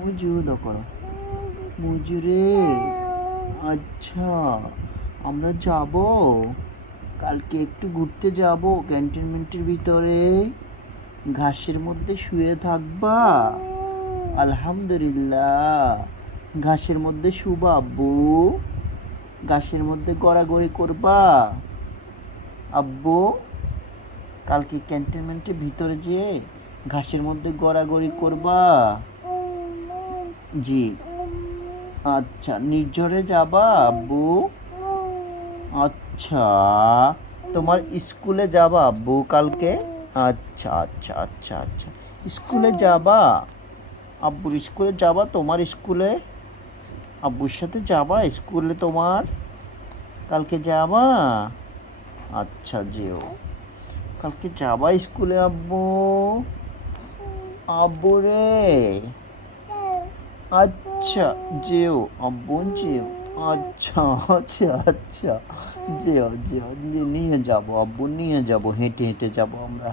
মুজু করো মুজু রে। আচ্ছা, আমরা যাব কালকে একটু ঘুরতে যাব ক্যান্টনমেন্টের ভিতরে। ঘাসের মধ্যে শুয়ে থাকবা? আলহামদুলিল্লাহ। ঘাসের মধ্যে শুবা আব্বু? ঘাসের মধ্যে গড়াগড়ি করবা আব্বু? কালকে ক্যান্টনমেন্টের ভিতরে যেয়ে ঘাসের মধ্যে গড়াগড়ি করবা? জি। আচ্ছা, নির্ঝরে যাবা আব্বু? আচ্ছা, তোমার স্কুলে যাবা আব্বু কালকে? আচ্ছা আচ্ছা আচ্ছা আচ্ছা, স্কুলে যাবা? আব্বুর স্কুলে যাবা? তোমার স্কুলে আব্বুর সাথে যাবা স্কুলে তোমার? কালকে যাবা? আচ্ছা, যেও। কালকে যাবা স্কুলে আব্বু? আব্বু রে। আচ্ছা, যেও আব্বু, যেও। আচ্ছা আচ্ছা আচ্ছা, যেও যেও, নিয়ে যাবো আব্বু, নিয়ে যাবো, হেঁটে হেঁটে যাবো আমরা।